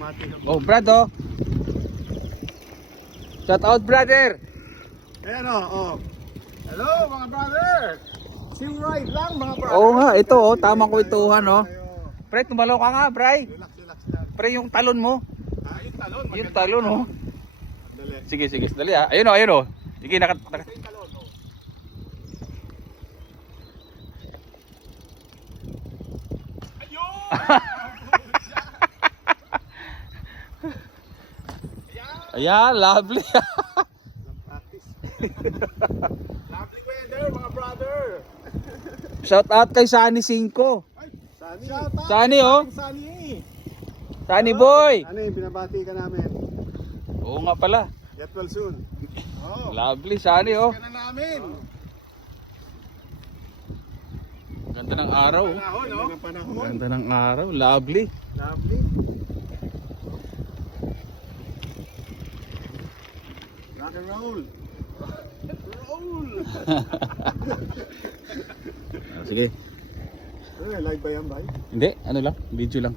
bumati ka. Oh, Brad, oh. Shout out, brother. Ayan oh. Hello mga brother. Sing right lang mga brother. Oo nga, ito oh, tamang kwentuhan oh. Pre, tumalaw ka nga, Bray. Relax lang. Pre, yung talon mo. Yung talon. Yung talon oh. Dali. Sige, dali ah. Ayun oh. Sige, Yung talon oh. Ayan, lovely. Practice. Lovely weather mga brother. Shout out kay Sunny 5. Ay, Sunny. Shout out. Sunny oh. Sunny. Sunny boy. Ano yung binabati ka namin? Oo nga pala. Get well soon. Oh. Lovely, Sunny oh. Ka na namin. Ganda ng araw oh. Panahon, no? Panahon. Ganda ng araw, lovely. Lovely. Rock and roll. Roll. Sige. Live ba yan, bay? Hindi, ano lang, video lang.